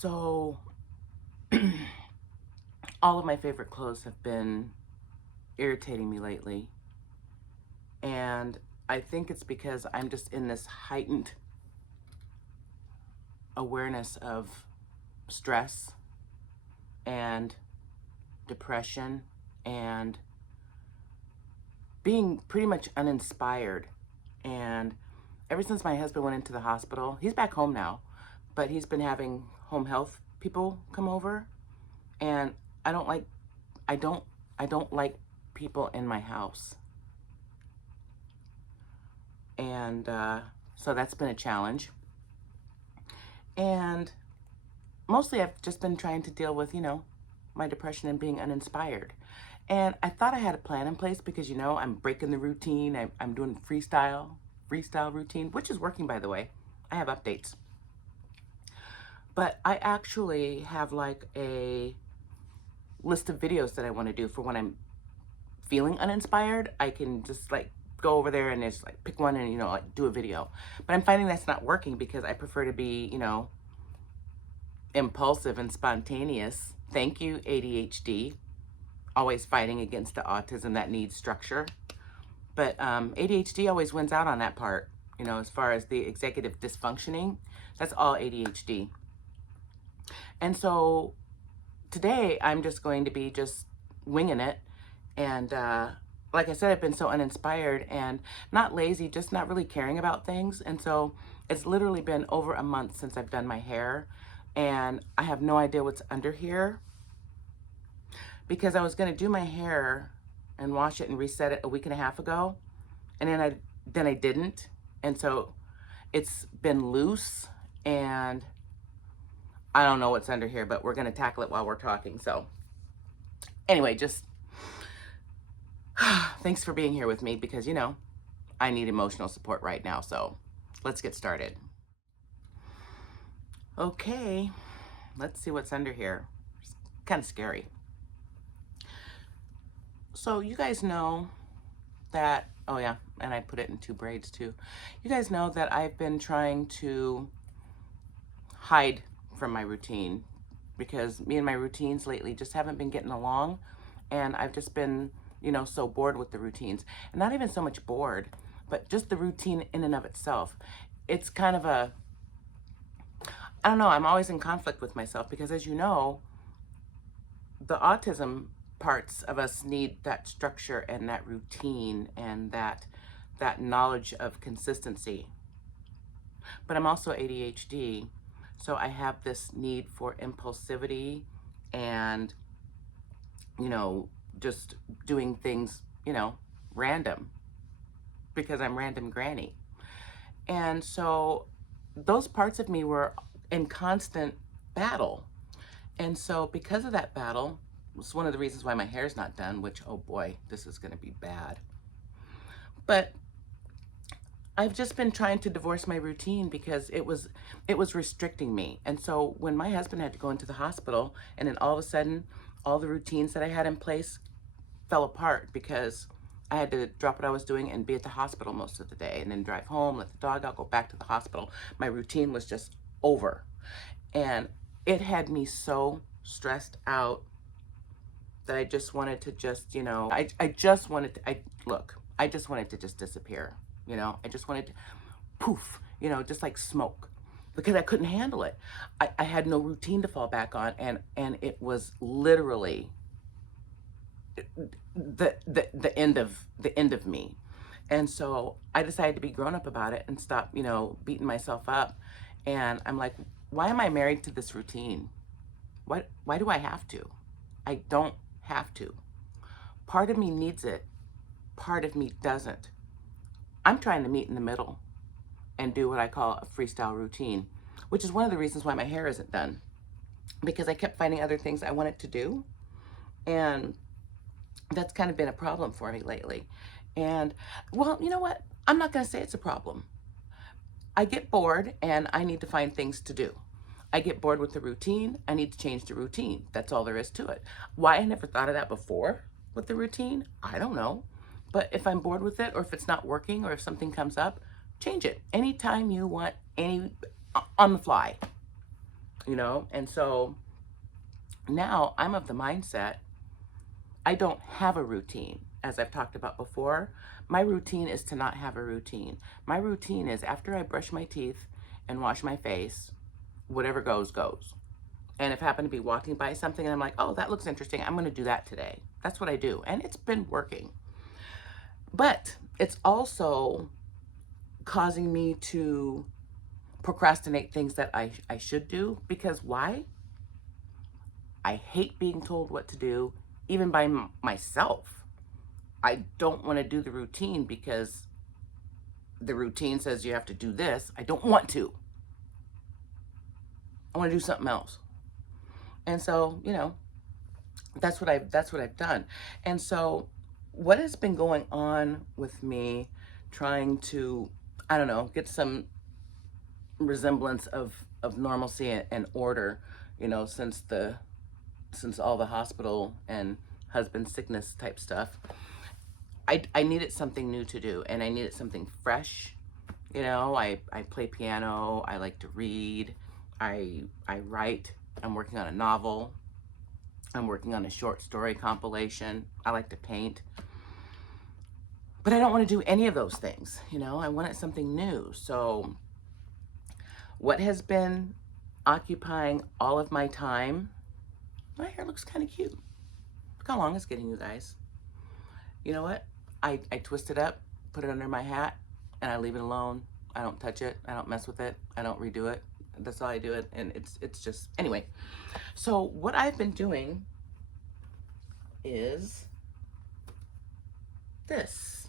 So all of my favorite clothes have been irritating me lately. And I think it's because I'm just in this heightened awareness of stress and depression and being pretty much uninspired. And ever since my husband went into the hospital, he's back home now, but he's been having home health people come over, and I don't like I don't I don't like people in my house. And so that's been a challenge. And mostly I've just been trying to deal with, my depression and being uninspired. And I thought I had a plan in place because, I'm breaking the routine. I'm doing freestyle routine, which is working, by the way. I have updates. But I actually have like a list of videos that I want to do for when I'm feeling uninspired. I can just like go over there and just like pick one and, like do a video. But I'm finding that's not working because I prefer to be, impulsive and spontaneous. Thank you, ADHD. Always fighting against the autism that needs structure. But ADHD always wins out on that part, as far as the executive dysfunctioning. That's all ADHD. And so today I'm just going to be just winging it. And like I said, I've been so uninspired and not lazy, just not really caring about things. And so it's literally been over a month since I've done my hair. And I have no idea what's under here because I was going to do my hair and wash it and reset it a week and a half ago. And then I didn't. And so it's been loose and I don't know what's under here, but we're going to tackle it while we're talking. So anyway, just thanks for being here with me because, I need emotional support right now. So let's get started. Okay, let's see what's under here. It's kind of scary. So you guys know that, oh yeah, and I put it in 2 braids too. You guys know that I've been trying to hide from my routine because me and my routines lately just haven't been getting along. And I've just been, so bored with the routines. And not even so much bored, but just the routine in and of itself. It's kind of I don't know, I'm always in conflict with myself because, as you know, the autism parts of us need that structure and that routine and that knowledge of consistency. But I'm also ADHD, so I have this need for impulsivity and, just doing things, random because I'm random granny. And so those parts of me were in constant battle. And so because of that battle, it's one of the reasons why my hair's not done, which, oh boy, this is going to be bad. But I've just been trying to divorce my routine because it was restricting me. And so when my husband had to go into the hospital and then all of a sudden all the routines that I had in place fell apart because I had to drop what I was doing and be at the hospital most of the day and then drive home, let the dog out, go back to the hospital. My routine was just over. And it had me so stressed out that I just wanted to just, I just wanted to, I just wanted to just disappear. I just wanted to poof, just like smoke because I couldn't handle it. I had no routine to fall back on. And it was literally the end of me. And so I decided to be grown up about it and stop, beating myself up. And I'm like, why am I married to this routine? Why do I have to? I don't have to. Part of me needs it. Part of me doesn't. I'm trying to meet in the middle and do what I call a freestyle routine, which is one of the reasons why my hair isn't done, because I kept finding other things I wanted to do. And that's kind of been a problem for me lately. And well, you know what? I'm not going to say it's a problem. I get bored and I need to find things to do. I get bored with the routine. I need to change the routine. That's all there is to it. Why I never thought of that before with the routine, I don't know. But if I'm bored with it, or if it's not working, or if something comes up, change it anytime you want, on the fly. you know? And so now I'm of the mindset, I don't have a routine. As I've talked about before, my routine is to not have a routine. My routine is after I brush my teeth and wash my face, whatever goes, goes. And if I happen to be walking by something and I'm like, oh, that looks interesting, I'm going to do that today. That's what I do. And it's been working. But it's also causing me to procrastinate things that I should do. Because why? I hate being told what to do, even by myself. I don't want to do the routine because the routine says you have to do this. I don't want to. I want to do something else. And so, you know, that's what I've done. And so what has been going on with me trying to, I don't know, get some resemblance of normalcy and order, you know, since all the hospital and husband sickness type stuff, I needed something new to do, and I needed something fresh. You know, I play piano, I like to read, I write, I'm working on a novel, I'm working on a short story compilation, I like to paint. But I don't want to do any of those things, you know, I wanted something new. So what has been occupying all of my time, my hair looks kind of cute. Look how long it's getting, you guys. You know what? I twist it up, put it under my hat, and I leave it alone. I don't touch it. I don't mess with it. I don't redo it. That's all I do it. And it's just, anyway. So what I've been doing is this.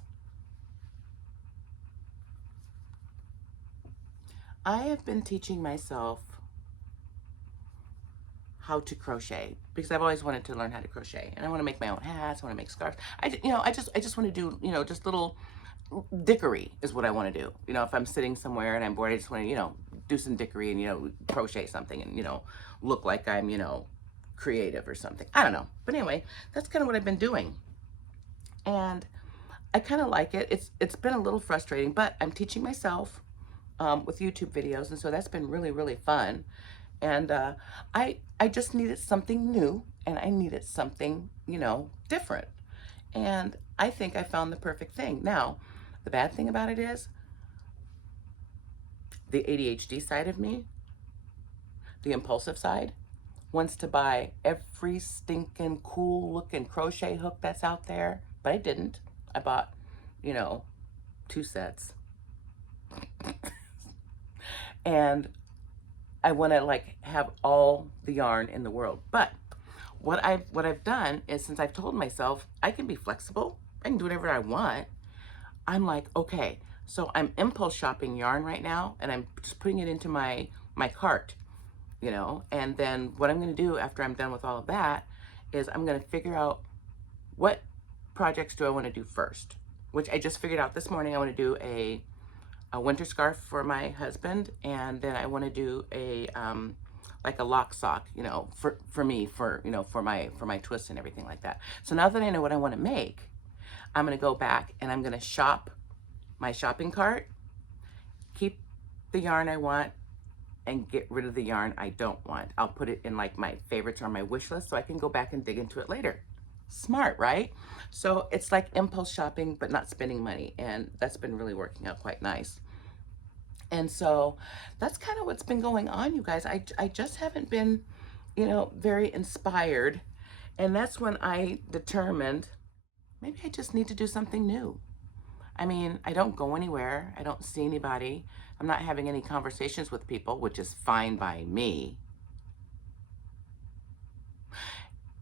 I have been teaching myself how to crochet because I've always wanted to learn how to crochet, and I want to make my own hats. I want to make scarves. I just want to do, you know, just little dickery is what I want to do. You know, if I'm sitting somewhere and I'm bored, I just want to, you know, do some dickery and, you know, crochet something and, you know, look like I'm, you know, creative or something. I don't know. But anyway, that's kind of what I've been doing. And I kind of like it. It's been a little frustrating, but I'm teaching myself with YouTube videos, and so that's been really, really fun. And I just needed something new, and I needed something, you know, different. And I think I found the perfect thing. Now, the bad thing about it is the ADHD side of me, the impulsive side, wants to buy every stinking cool looking crochet hook that's out there, but I didn't. I bought, you know, 2 sets. And I want to like have all the yarn in the world. But what I've done is, since I've told myself I can be flexible, I can do whatever I want, I'm like, okay, so I'm impulse shopping yarn right now, and I'm just putting it into my cart, you know. And then what I'm going to do after I'm done with all of that is I'm going to figure out what projects do I want to do first, which I just figured out this morning. I want to do a winter scarf for my husband, and then I want to do a like a lock sock, you know, for me, for, you know, for my twists and everything like that. So now that I know what I want to make, I'm going to go back and I'm going to shop my shopping cart, keep the yarn I want, and get rid of the yarn I don't want. I'll put it in like my favorites or my wish list so I can go back and dig into it later. Smart, right? So it's like impulse shopping, but not spending money. And that's been really working out quite nice. And so that's kind of what's been going on, you guys. I just haven't been, you know, very inspired. And that's when I determined maybe I just need to do something new. I mean, I don't go anywhere. I don't see anybody. I'm not having any conversations with people, which is fine by me.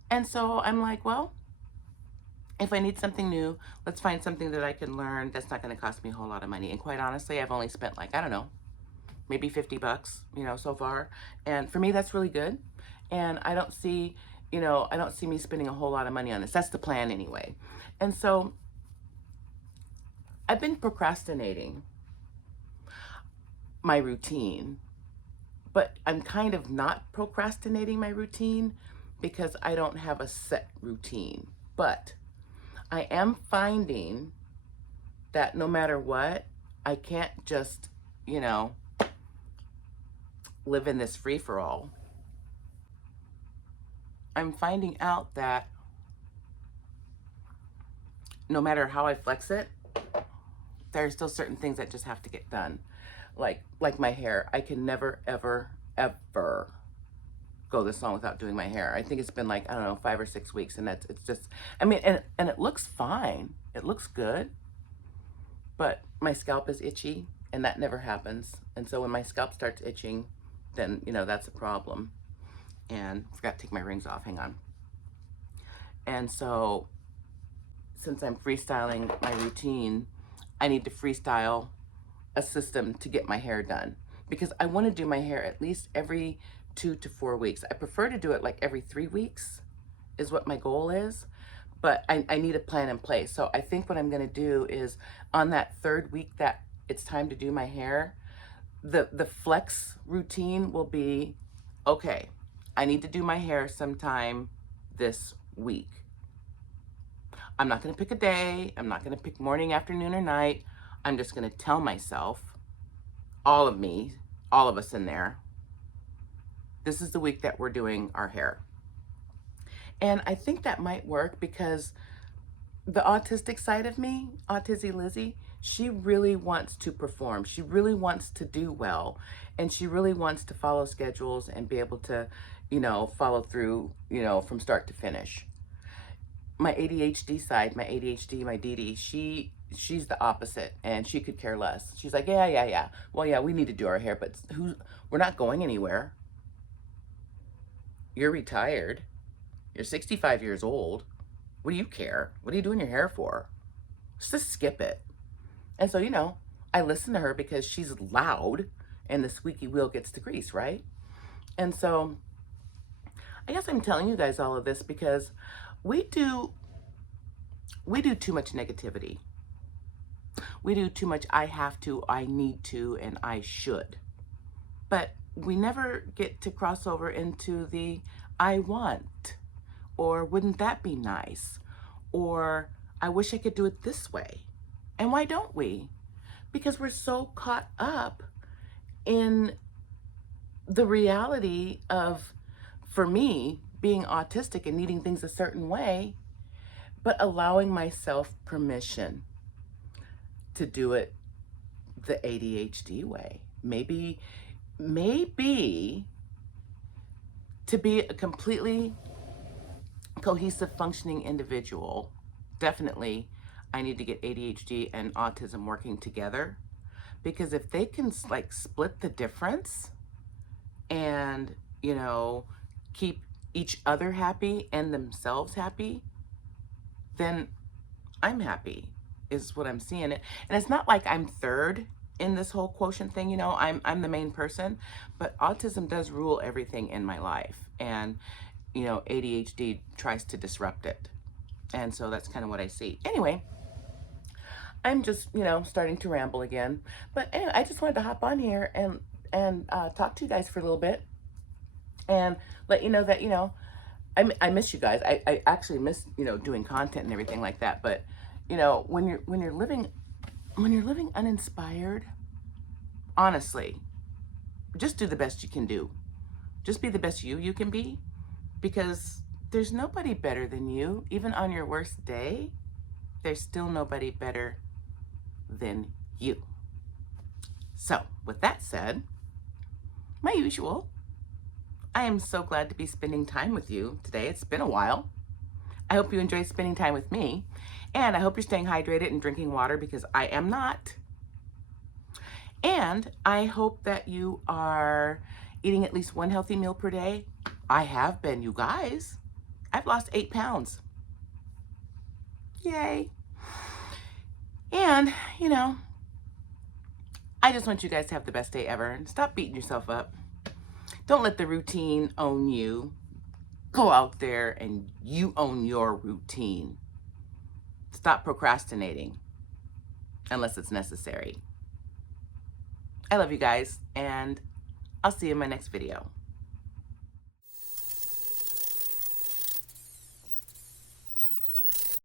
And so I'm like, well, if I need something new, let's find something that I can learn that's not going to cost me a whole lot of money. And quite honestly, I've only spent like, I don't know, maybe 50 bucks, you know, so far. And for me, that's really good. And I don't see, you know, I don't see me spending a whole lot of money on this. That's the plan anyway. And so I've been procrastinating my routine, but I'm kind of not procrastinating my routine because I don't have a set routine. But I am finding that no matter what, I can't just, you know, live in this free-for-all. I'm finding out that no matter how I flex it, there are still certain things that just have to get done. Like my hair. I can never, ever, ever go this long without doing my hair. I think it's been like, I don't know, 5 or 6 weeks, and it's just, I mean, and it looks fine. It looks good, but my scalp is itchy, and that never happens. And so when my scalp starts itching, then, you know, that's a problem. And I forgot to take my rings off, hang on. And so since I'm freestyling my routine, I need to freestyle a system to get my hair done, because I want to do my hair at least every 2 to 4 weeks. I prefer to do it like every 3 weeks is what my goal is, but I need a plan in place. So I think what I'm going to do is on that 3rd week that it's time to do my hair, the flex routine will be, okay, I need to do my hair sometime this week. I'm not going to pick a day. I'm not going to pick morning, afternoon, or night. I'm just going to tell myself, all of me, all of us in there, this is the week that we're doing our hair. And I think that might work, because the autistic side of me, Autism Lizzie, she really wants to perform. She really wants to do well. And she really wants to follow schedules and be able to, you know, follow through, you know, from start to finish. My ADHD side, my ADHD, my DD, she's the opposite, and she could care less. She's like, yeah. Well, yeah, we need to do our hair, but we're not going anywhere. You're retired. You're 65 years old. What do you care? What are you doing your hair for? Just skip it. And so, you know, I listen to her because she's loud and the squeaky wheel gets the grease, right? And so I guess I'm telling you guys all of this because we do too much negativity. We do too much I have to, I need to, and I should. But we never get to cross over into the I want, or wouldn't that be nice, or I wish I could do it this way. And why don't we? Because we're so caught up in the reality of, for me, being autistic and needing things a certain way, but allowing myself permission to do it the ADHD way. Maybe to be a completely cohesive, functioning individual, definitely I need to get ADHD and autism working together, because if they can like split the difference and, you know, keep each other happy and themselves happy, then I'm happy, is what I'm seeing it. And it's not like I'm third in this whole quotient thing, you know, I'm the main person, but autism does rule everything in my life. And, you know, ADHD tries to disrupt it. And so that's kind of what I see. Anyway, I'm just, you know, starting to ramble again. But anyway, I just wanted to hop on here and talk to you guys for a little bit and let you know that, you know, I miss you guys. I actually miss, you know, doing content and everything like that. But, you know, when you're living uninspired, honestly, just do the best you can do. Just be the best you can be, because there's nobody better than you. Even on your worst day, there's still nobody better than you. So, with that said, my usual, I am so glad to be spending time with you today. It's been a while. I hope you enjoyed spending time with me, and I hope you're staying hydrated and drinking water, because I am not. And I hope that you are eating at least one healthy meal per day. I have been, you guys. I've lost 8 pounds. Yay. And, you know, I just want you guys to have the best day ever, and stop beating yourself up. Don't let the routine own you. Go out there and you own your routine. Stop procrastinating unless it's necessary. I love you guys, and I'll see you in my next video.